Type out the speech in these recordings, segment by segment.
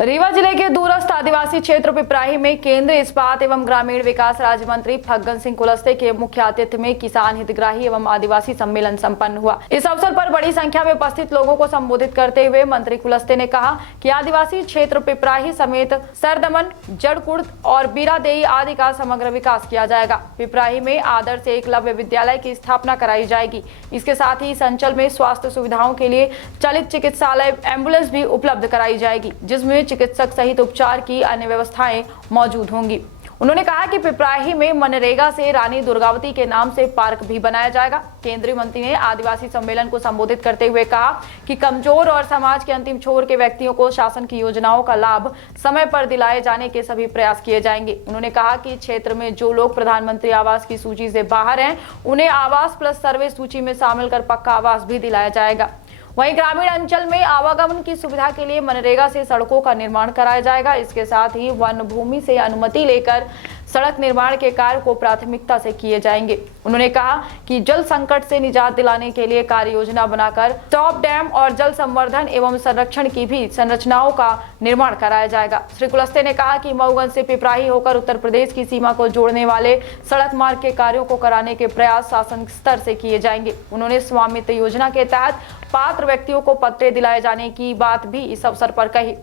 रीवा जिले के दूरस्थ आदिवासी क्षेत्र पिपराही में केंद्रीय इस्पात एवं ग्रामीण विकास राज्य मंत्री फग्गन सिंह कुलस्ते के मुख्य आतिथ्य में किसान हितग्राही एवं आदिवासी सम्मेलन संपन्न हुआ। इस अवसर पर बड़ी संख्या में उपस्थित लोगों को संबोधित करते हुए मंत्री कुलस्ते ने कहा कि आदिवासी क्षेत्र पिपराही समेत सरदमन, जड़कुड़ और बीरादेई आदि का समग्र विकास किया जाएगा। पिपराही में आदर्श एकलव्य विद्यालय की स्थापना कराई जाएगी। इसके साथ ही संचल में स्वास्थ्य सुविधाओं के लिए चलित चिकित्सालय एम्बुलेंस भी उपलब्ध कराई जाएगी, जिसमें चिकित्सक सहित उपचार की अन्य व्यवस्थाएं मौजूद होंगी। उन्होंने कहा कि पिपराही में मनरेगा से रानी दुर्गावती के नाम से पार्क भी बनाया जाएगा। केंद्रीय मंत्री ने आदिवासी सम्मेलन को संबोधित करते हुए कहा कि कमजोर और समाज के अंतिम छोर के व्यक्तियों को शासन की योजनाओं का लाभ समय पर दिलाए जाने के सभी प्रयास किए जाएंगे। उन्होंने कहा कि क्षेत्र में जो लोग प्रधानमंत्री आवास की सूची से बाहर हैं, उन्हें आवास प्लस सर्वे सूची में शामिल कर पक्का आवास भी दिलाया जाएगा। वहीं ग्रामीण अंचल में आवागमन की सुविधा के लिए मनरेगा से सड़कों का निर्माण कराया जाएगा। इसके साथ ही वन भूमि से अनुमति लेकर सड़क निर्माण के कार्य को प्राथमिकता से किए जाएंगे। उन्होंने कहा कि जल संकट से निजात दिलाने के लिए कार्य योजना बनाकर टॉप डैम और जल संवर्धन एवं संरक्षण की भी संरचनाओं का निर्माण कराया जाएगा। श्री कुलस्ते ने कहा कि मऊगंज से पिपराही होकर उत्तर प्रदेश की सीमा को जोड़ने वाले सड़क मार्ग के कार्यों को कराने के प्रयास शासन स्तर से किए जाएंगे। उन्होंने स्वामित्व योजना के तहत पात्र व्यक्तियों को पट्टे दिलाए जाने की बात भी इस अवसर पर कही।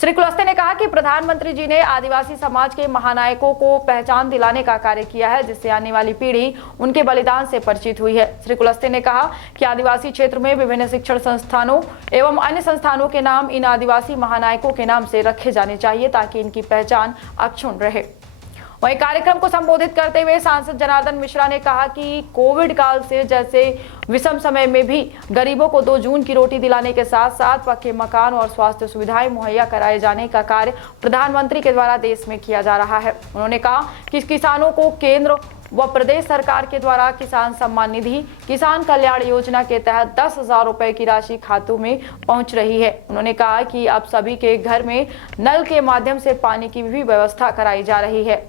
श्री कुलस्ते ने कहा कि प्रधानमंत्री जी ने आदिवासी समाज के महानायकों को पहचान दिलाने का कार्य किया है, जिससे आने वाली पीढ़ी उनके बलिदान से परिचित हुई है। श्री कुलस्ते ने कहा कि आदिवासी क्षेत्र में विभिन्न शिक्षण संस्थानों एवं अन्य संस्थानों के नाम इन आदिवासी महानायकों के नाम से रखे जाने चाहिए, ताकि इनकी पहचान अक्षुण्ण रहे। वहीं कार्यक्रम को संबोधित करते हुए सांसद जनार्दन मिश्रा ने कहा कि कोविड काल से जैसे विषम समय में भी गरीबों को 2 जून की रोटी दिलाने के साथ साथ पक्के मकान और स्वास्थ्य सुविधाएं मुहैया कराए जाने का कार्य प्रधानमंत्री के द्वारा देश में किया जा रहा है। उन्होंने कहा कि किसानों को केंद्र व प्रदेश सरकार के द्वारा किसान सम्मान निधि, किसान कल्याण योजना के तहत 10,000 रुपए की राशि खातों में पहुंच रही है। उन्होंने कहा कि अब सभी के घर में नल के माध्यम से पानी की भी व्यवस्था कराई जा रही है।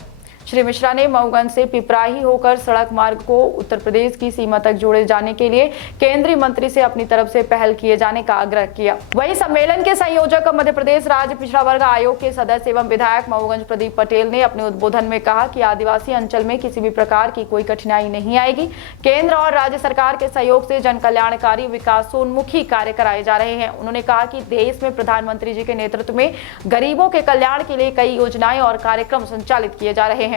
श्री मिश्रा ने मऊगंज से पिपराही होकर सड़क मार्ग को उत्तर प्रदेश की सीमा तक जोड़े जाने के लिए केंद्रीय मंत्री से अपनी तरफ से पहल किए जाने का आग्रह किया। वहीं सम्मेलन के संयोजक मध्य प्रदेश राज्य पिछड़ा वर्ग आयोग के सदस्य एवं विधायक मऊगंज प्रदीप पटेल ने अपने उद्बोधन में कहा कि आदिवासी अंचल में किसी भी प्रकार की कोई कठिनाई नहीं आएगी। केंद्र और राज्य सरकार के सहयोग से जन कल्याणकारी विकासोन्मुखी कार्य कराए जा रहे हैं। उन्होंने कहा कि देश में प्रधानमंत्री जी के नेतृत्व में गरीबों के कल्याण के लिए कई योजनाएं और कार्यक्रम संचालित किए जा रहे हैं।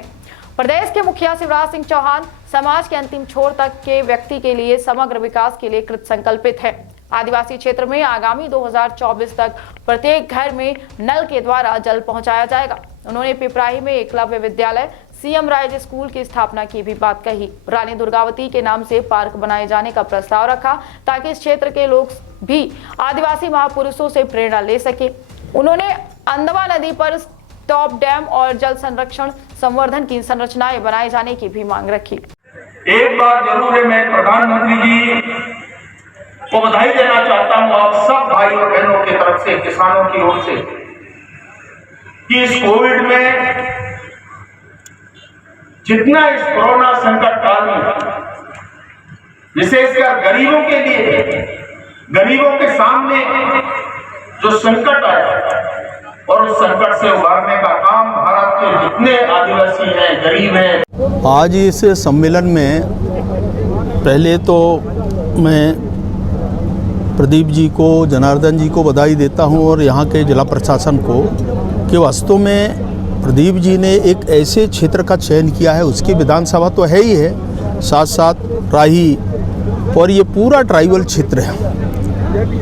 प्रदेश के मुखिया शिवराज सिंह चौहान समाज के अंतिम छोर तक के व्यक्ति के लिए समग्र विकास के लिए कृत संकल्पित है। आदिवासी क्षेत्र में आगामी 2024 तक प्रत्येक घर में नल के द्वारा जल पहुंचाया जाएगा। उन्होंने पिपराही में एकलव्य विद्यालय, सीएम राइज स्कूल की स्थापना की भी बात कही। रानी दुर्गावती के नाम से पार्क बनाए जाने का प्रस्ताव रखा, ताकि इस क्षेत्र के लोग भी आदिवासी महापुरुषों से प्रेरणा ले सके। उन्होंने अंदवा नदी पर टॉप डैम और जल संरक्षण संवर्धन की संरचनाएं बनाए जाने की भी मांग रखी। एक बात जरूर है, मैं प्रधानमंत्री जी को बधाई देना चाहता हूं आप सब भाई और बहनों की तरफ से, किसानों की ओर से, कि इस कोविड में जितना इस कोरोना संकट काल में विशेषकर गरीबों के लिए, गरीबों के सामने जो संकट आया और उस संकट से उबारने का काम भारत के जितने आदिवासी हैं, गरीब हैं। आज इस सम्मेलन में पहले तो मैं प्रदीप जी को, जनार्दन जी को बधाई देता हूं और यहाँ के जिला प्रशासन को, कि वास्तव में प्रदीप जी ने एक ऐसे क्षेत्र का चयन किया है, उसकी विधानसभा तो है ही है, साथ साथ राही और ये पूरा ट्राइबल क्षेत्र है।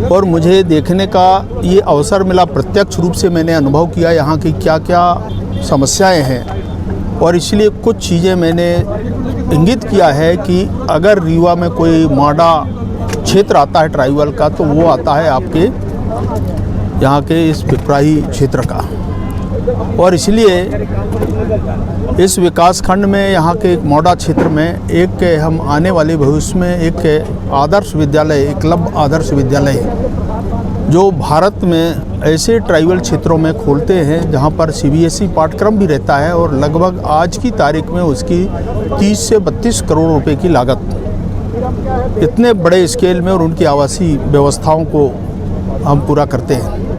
और मुझे देखने का ये अवसर मिला, प्रत्यक्ष रूप से मैंने अनुभव किया यहाँ की क्या क्या समस्याएं हैं, और इसलिए कुछ चीज़ें मैंने इंगित किया है कि अगर रीवा में कोई माडा क्षेत्र आता है ट्राइबल का, तो वो आता है आपके यहाँ के इस पिपराही क्षेत्र का। और इसलिए इस विकास खंड में, यहाँ के एक मोडा क्षेत्र में, एक हम आने वाले भविष्य में एक आदर्श विद्यालय, एकलव्य आदर्श विद्यालय जो भारत में ऐसे ट्राइबल क्षेत्रों में खोलते हैं जहाँ पर CBSE पाठ्यक्रम भी रहता है, और लगभग आज की तारीख में उसकी 30 से 32 करोड़ रुपए की लागत, इतने बड़े स्केल में, और उनकी आवासीय व्यवस्थाओं को हम पूरा करते हैं।